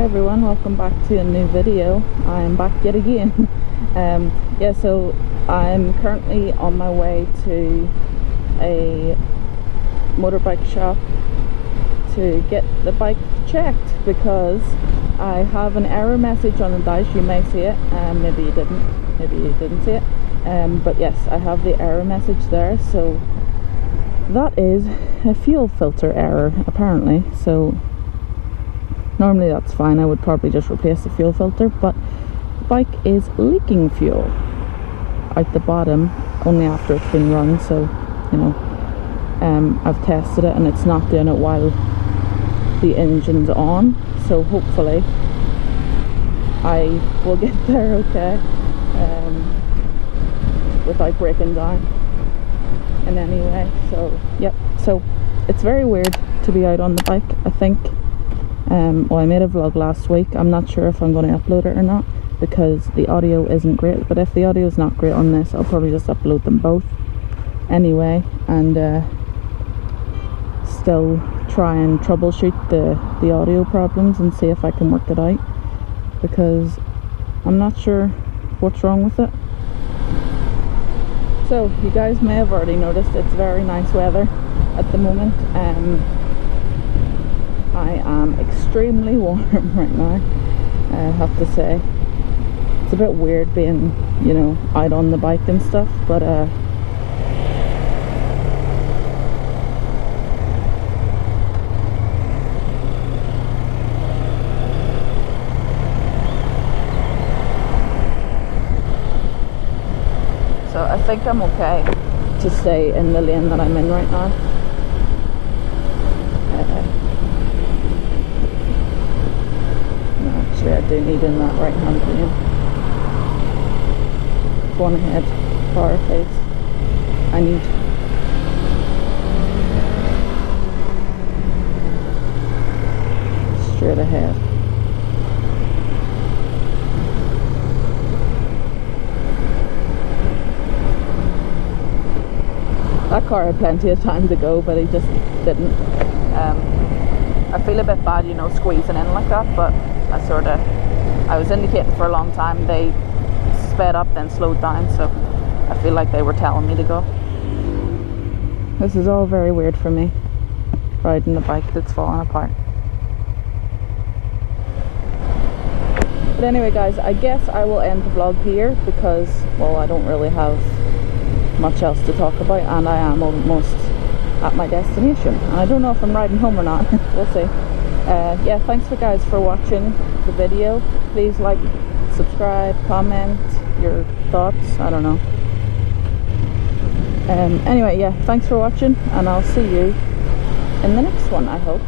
Hey everyone, welcome back to a new video. I am back yet again. So I'm currently on my way to a motorbike shop to get the bike checked because I have an error message on the dash. You may see it, maybe you didn't see it, but yes, I have the error message there. So that is a fuel filter error apparently. So normally that's fine, I would probably just replace the fuel filter, but the bike is leaking fuel out the bottom only after it's been run. So you know, I've tested it and it's not doing it while the engine's on, so hopefully I will get there okay, without breaking down in any way. So yep, so it's very weird to be out on the bike. I think well, I made a vlog last week. I'm not sure if I'm going to upload it or not because the audio isn't great, but if the audio is not great on this, I'll probably just upload them both anyway, and still try and troubleshoot the audio problems and see if I can work it out, because I'm not sure what's wrong with it. So you guys may have already noticed it's very nice weather at the moment. I am extremely warm right now, I have to say. It's a bit weird being, you know, out on the bike and stuff, but so I think I'm okay to stay in the lane that I'm in right now. Actually, I do need in that right hand lane. Go on ahead, car please. I need. Straight ahead. That car had plenty of time to go, but he just didn't. I feel a bit bad, you know, squeezing in like that, but I was indicating for a long time. They sped up then slowed down, so I feel like they were telling me to go. This is all very weird for me, riding a bike that's falling apart. But anyway guys, I guess I will end the vlog here because, well, I don't really have much else to talk about and I am almost at my destination. And I don't know if I'm riding home or not. We'll see. Yeah, thanks guys for watching the video. Please like, subscribe, comment your thoughts, I don't know. Anyway, yeah, thanks for watching and I'll see you in the next one, I hope.